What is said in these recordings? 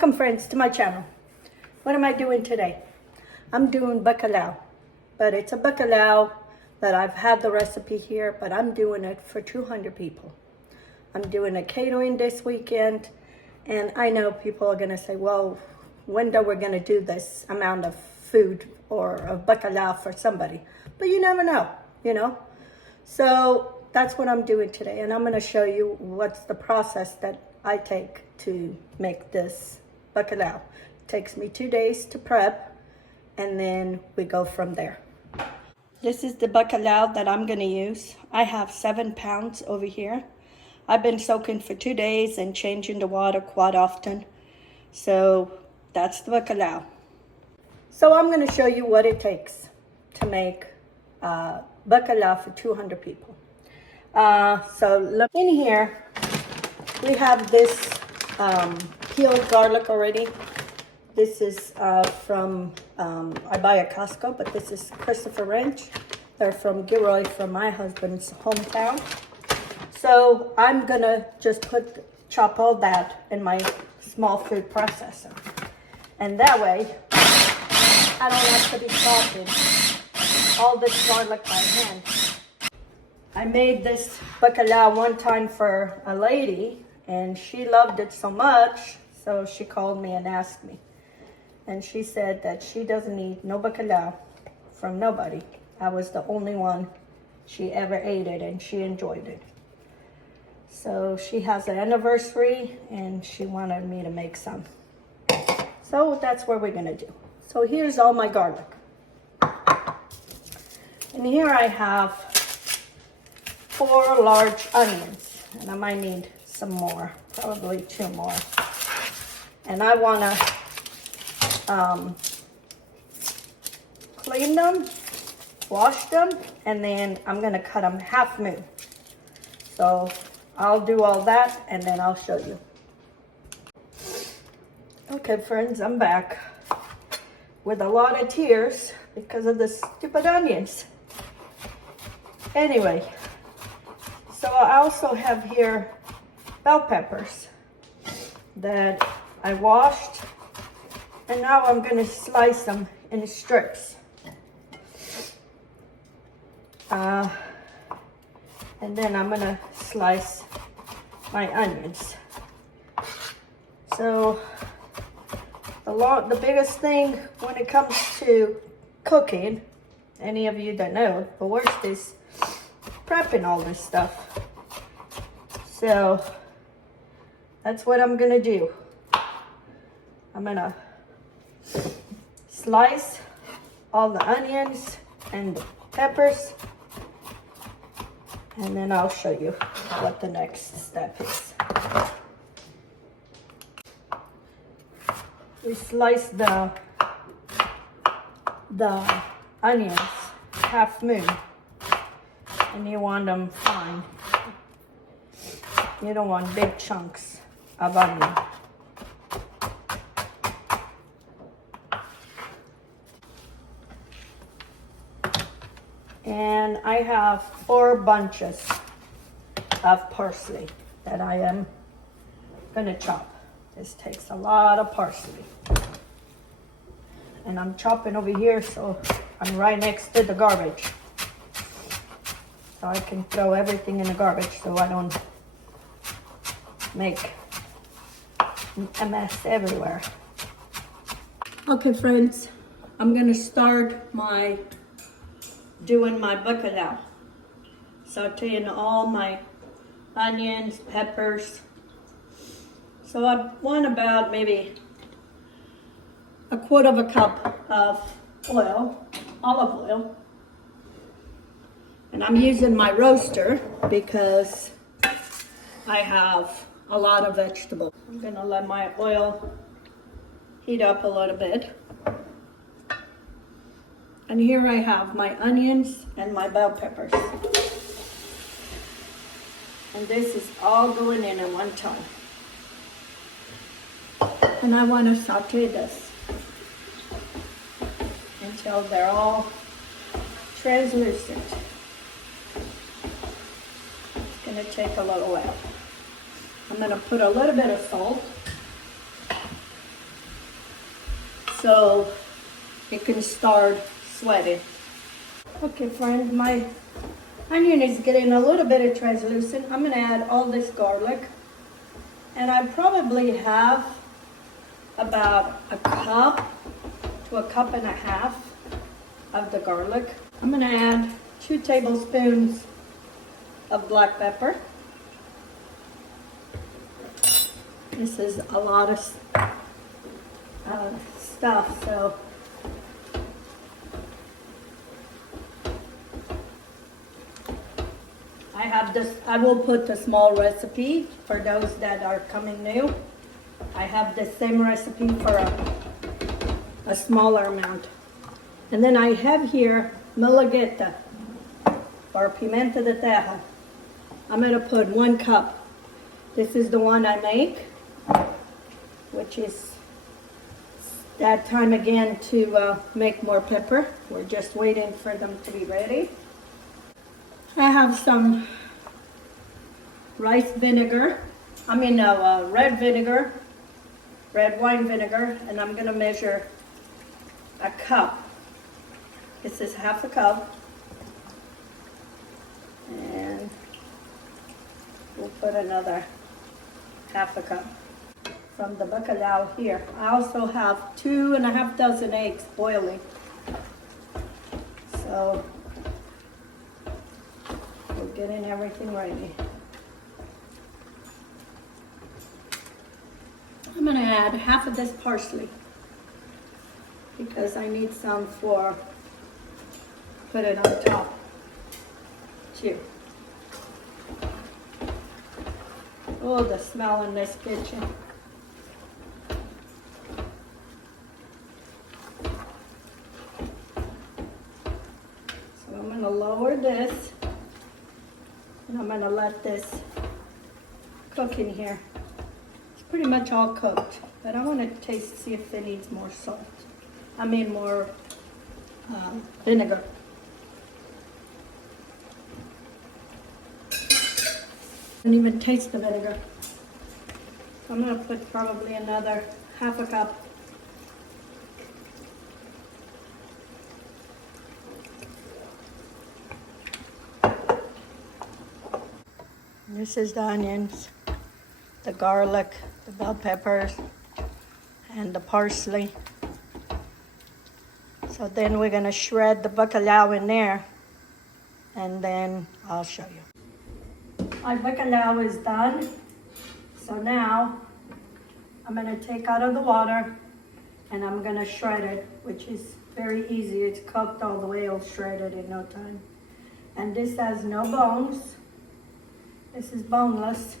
Welcome friends to my channel. What am I doing today? I'm doing bacalhau, but it's a bacalhau that I've had the recipe here, but I'm doing it for 200 people. I'm doing a catering this weekend, and I know people are gonna say, well, when are we gonna do this amount of food or of bacalhau for somebody? But you never know, you know? So that's what I'm doing today, and I'm gonna show you what's the process that I take to make this bacalhau. It takes me 2 days to prep, and then we go from there. This is the bacalhau that I'm gonna use. I have 7 pounds over here. I've been soaking for 2 days and changing the water quite often. So that's the bacalhau. So I'm gonna show you what it takes to make bacalhau for 200 people. In here, we have this peeled garlic already. This is from, I buy at Costco, but this is Christopher Ranch. They're from Gilroy, from my husband's hometown. So I'm gonna just chop all that in my small food processor. And that way, I don't have to be chopping all this garlic by hand. I made this bacalhau one time for a lady, and she loved it so much, so she called me and asked me. And she said that she doesn't eat no bacalhau from nobody. I was the only one she ever ate it, and she enjoyed it. So she has an anniversary, and she wanted me to make some. So that's what we're gonna do. So here's all my garlic. And here I have 4 large onions, and I might need some more, probably 2 more. And I wanna clean them, wash them, and then I'm gonna cut them half moon. So I'll do all that and then I'll show you. Okay friends, I'm back with a lot of tears because of the stupid onions. Anyway, so I also have here bell peppers that I washed, and now I'm gonna slice them in strips. And then I'm gonna slice my onions. So the biggest thing when it comes to cooking, any of you that know, the worst is prepping all this stuff. So that's what I'm gonna do. I'm gonna slice all the onions and the peppers, and then I'll show you what the next step is. We slice the onions half moon, and you want them fine. You don't want big chunks of onion. And I have 4 bunches of parsley that I am gonna chop. This takes a lot of parsley. And I'm chopping over here, so I'm right next to the garbage. So I can throw everything in the garbage so I don't make a mess everywhere. Okay friends, I'm gonna start doing my bacalhau. Sauteing all my onions, peppers. So I want about maybe 1/4 cup of oil, olive oil. And I'm using my roaster because I have a lot of vegetables. I'm gonna let my oil heat up a little bit. And here I have my onions and my bell peppers. And this is all going in at one time. And I want to saute this until they're all translucent. It's going to take a little while. I'm going to put a little bit of salt so it can start sweating. Okay friends, my onion is getting a little bit of translucent. I'm gonna add all this garlic, and I probably have about a cup to a cup and a half of the garlic. I'm gonna add 2 tablespoons of black pepper. This is a lot of stuff, so I have this. I will put the small recipe for those that are coming new. I have the same recipe for a smaller amount. And then I have here malagueta or pimenta de terra. I'm going to put 1 cup. This is the one I make, which is that time again to make more pepper. We're just waiting for them to be ready. I have some rice vinegar. Red vinegar, red wine vinegar, and I'm going to measure a cup. This is half a cup. And we'll put another half a cup from the bacalhau here. I also have 2.5 dozen eggs boiling. So we're getting everything ready. I'm gonna add half of this parsley because I need some for put it on top too. Oh, the smell in this kitchen. So I'm going to lower this, and I'm going to let this cook in here. It's pretty much all cooked, but I want to taste, see if it needs more salt. More vinegar. Don't even taste the vinegar. So I'm going to put probably another half a cup. This is the onions, the garlic, the bell peppers, and the parsley. So then we're going to shred the bacalhau in there, and then I'll show you. My bacalhau is done. So now I'm going to take out of the water and I'm going to shred it, which is very easy. It's cooked all the way. I'll shred it in no time. And this has no bones. This is boneless.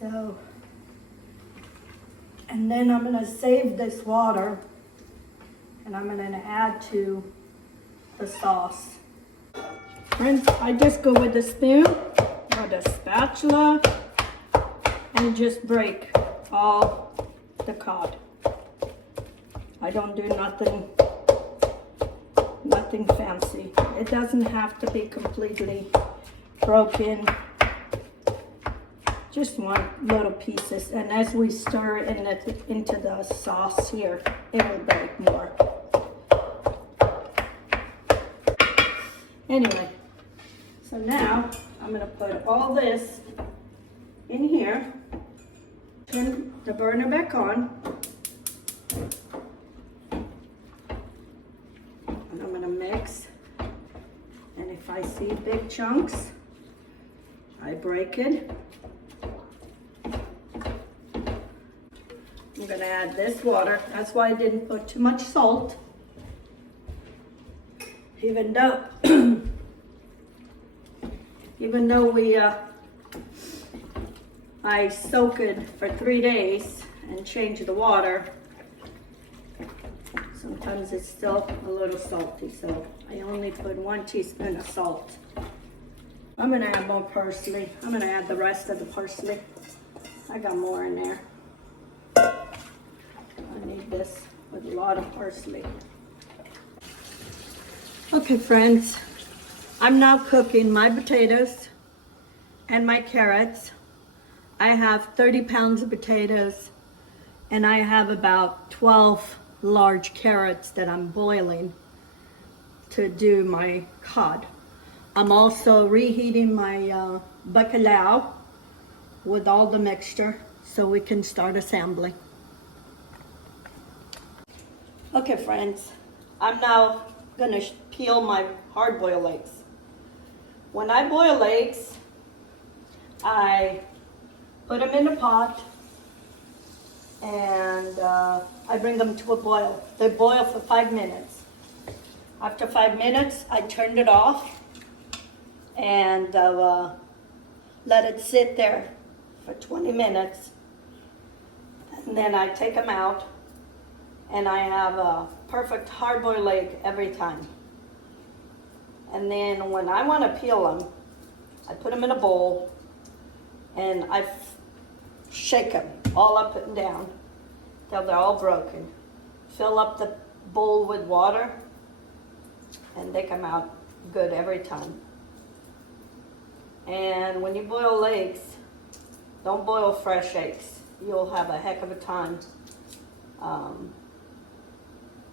So, and then I'm going to save this water and I'm going to add to the sauce. Friends, I just go with a spoon or the spatula and just break all the cod. I don't do nothing fancy. It doesn't have to be completely broken. Just one little pieces. And as we stir into the sauce here, it will break more. Anyway, so now I'm going to put all this in here. Turn the burner back on. And I'm going to mix. And if I see big chunks, I break it. I'm going to add this water. That's why I didn't put too much salt. Even though I soak it for 3 days and change the water, sometimes it's still a little salty, so I only put 1 teaspoon of salt. I'm gonna add more parsley. I'm gonna add the rest of the parsley. I got more in there. I need this with a lot of parsley. Okay friends, I'm now cooking my potatoes and my carrots. I have 30 pounds of potatoes, And I have about 12 large carrots that I'm boiling to do my cod. I'm also reheating my bacalhau with all the mixture so we can start assembling. Okay friends, I'm now gonna peel my hard-boiled eggs. When I boil eggs, I put them in a pot and I bring them to a boil. They boil for 5 minutes. After 5 minutes, I turned it off and let it sit there for 20 minutes. And then I take them out and I have a perfect hard-boiled egg every time. And then when I want to peel them, I put them in a bowl and I shake them all up and down till they're all broken. Fill up the bowl with water and they come out good every time. And when you boil eggs, don't boil fresh eggs. You'll have a heck of a time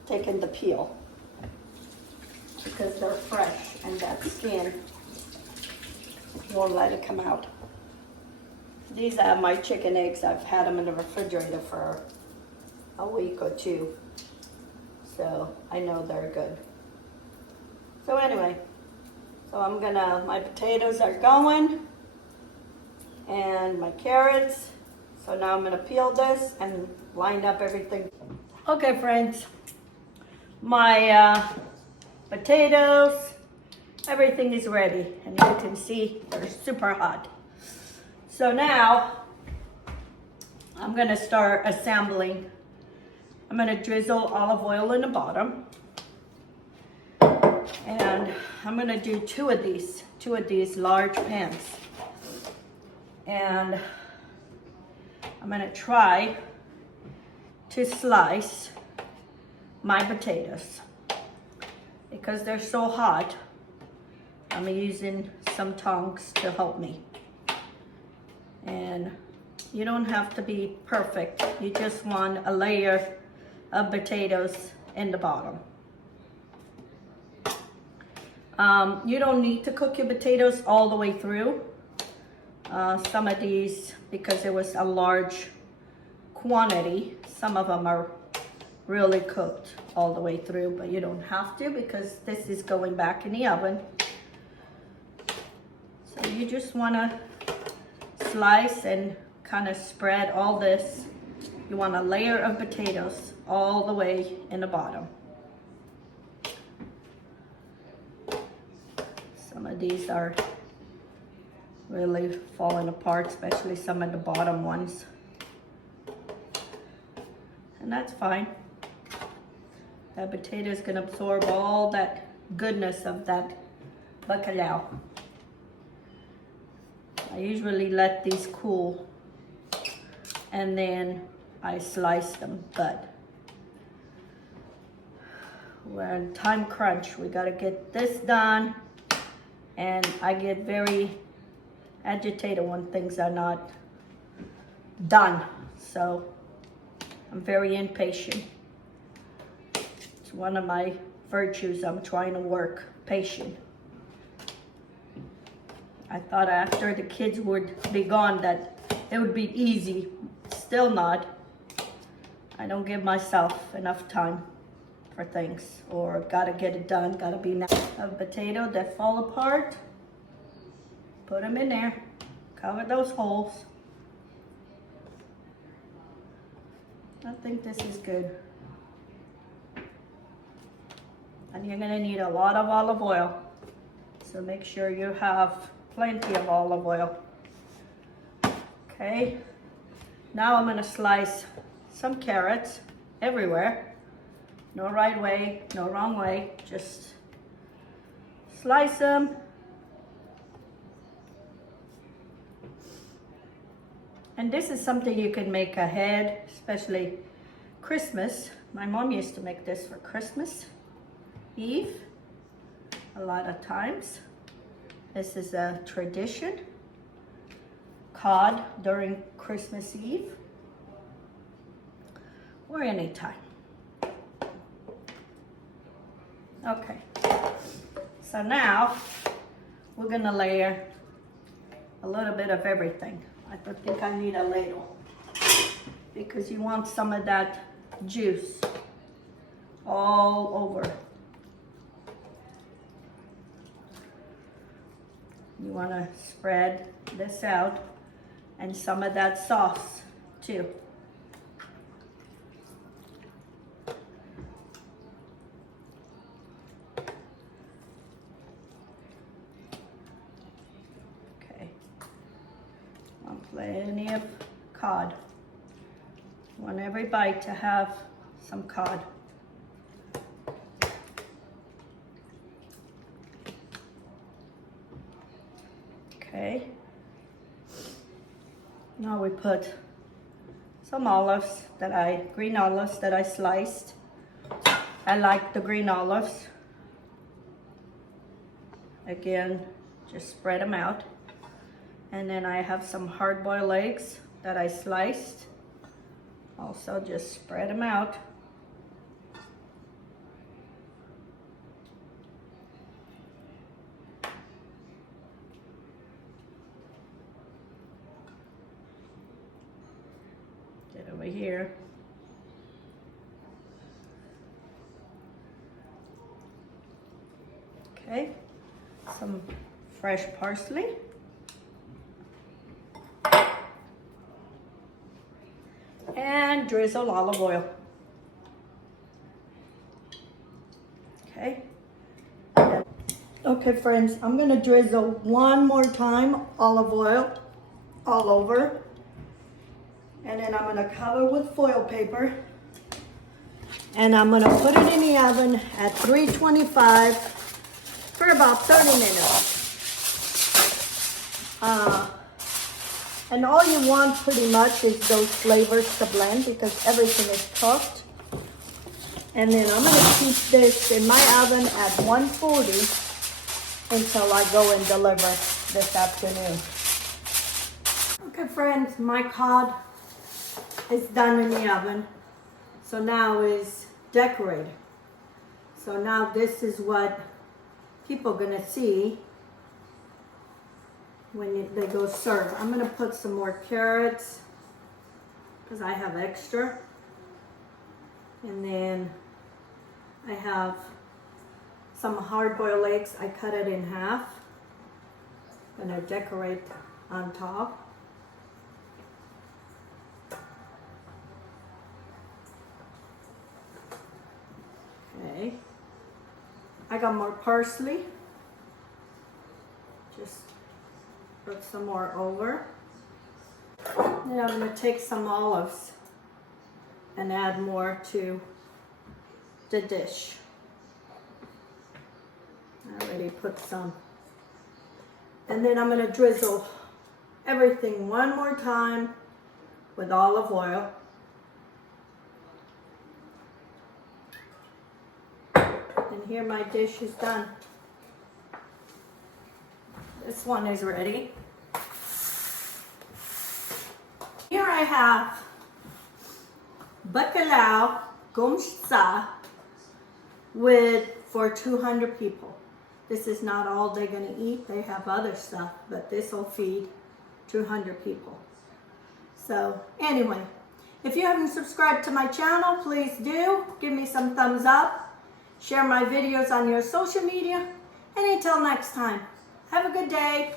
taking the peel because they're fresh and that skin won't let it come out. These are my chicken eggs. I've had them in the refrigerator for a week or two, so I know they're good. So anyway, my potatoes are going and my carrots. So now I'm gonna peel this and line up everything. Okay friends, my potatoes, everything is ready, and you can see they're super hot. So now I'm gonna start assembling. I'm gonna drizzle olive oil in the bottom, and I'm gonna do two of these large pans, and I'm gonna try to slice my potatoes. Because they're so hot, I'm using some tongs to help me. And you don't have to be perfect. You just want a layer of potatoes in the bottom. You don't need to cook your potatoes all the way through. Some of these, because it was a large quantity, some of them are really cooked all the way through, but you don't have to because this is going back in the oven. So you just want to slice and kind of spread all this. You want a layer of potatoes all the way in the bottom. Some of these are really falling apart, especially some of the bottom ones. And that's fine. That potato is going to absorb all that goodness of that bacalhau. I usually let these cool and then I slice them, but we're in time crunch. We got to get this done, and I get very agitated when things are not done, so I'm very impatient. It's one of my virtues. I'm trying to work patient. I thought after the kids would be gone that it would be easy. Still not. I don't give myself enough time for things, or gotta get it done, gotta be nice. A potato that fall apart, put them in there, cover those holes. I think this is good. And you're gonna need a lot of olive oil, so make sure you have plenty of olive oil. Okay, now I'm gonna slice some carrots everywhere. No right way, no wrong way, just slice them. And this is something you can make ahead, especially Christmas. My mom used to make this for Christmas Eve a lot of times. This is a tradition. Cod during Christmas Eve. or anytime. Okay, so now we're gonna layer a little bit of everything. I don't think I need a ladle because you want some of that juice all over. You want to spread this out and some of that sauce too. Okay, plenty of cod. Want every bite to have some cod. Okay, now we put some olives green olives that I sliced. I like the green olives. Again, just spread them out. And then I have some hard-boiled eggs that I sliced. Also just spread them out. Get over here. Okay, some fresh parsley. And drizzle olive oil. Okay. Okay, friends, I'm gonna drizzle one more time olive oil all over. And then I'm gonna cover with foil paper. And I'm gonna put it in the oven at 325 for about 30 minutes. And all you want pretty much is those flavors to blend because everything is cooked. And then I'm gonna keep this in my oven at 140 until I go and deliver this afternoon. Okay, friends, my cod is done in the oven. So now is decorated. So now this is what people are gonna see when they go serve. I'm gonna put some more carrots because I have extra. And then I have some hard-boiled eggs. I cut it in half. Gonna decorate on top. Okay. I got more parsley. Just put some more over. Then I'm going to take some olives and add more to the dish. I already put some. And then I'm going to drizzle everything one more time with olive oil. And here my dish is done. This one is ready. Here I have Bacalhau GOMES SÁ for 200 people. This is not all they're gonna eat. They have other stuff, but this will feed 200 people. So anyway, if you haven't subscribed to my channel, please do. Give me some thumbs up. Share my videos on your social media. And until next time, have a good day.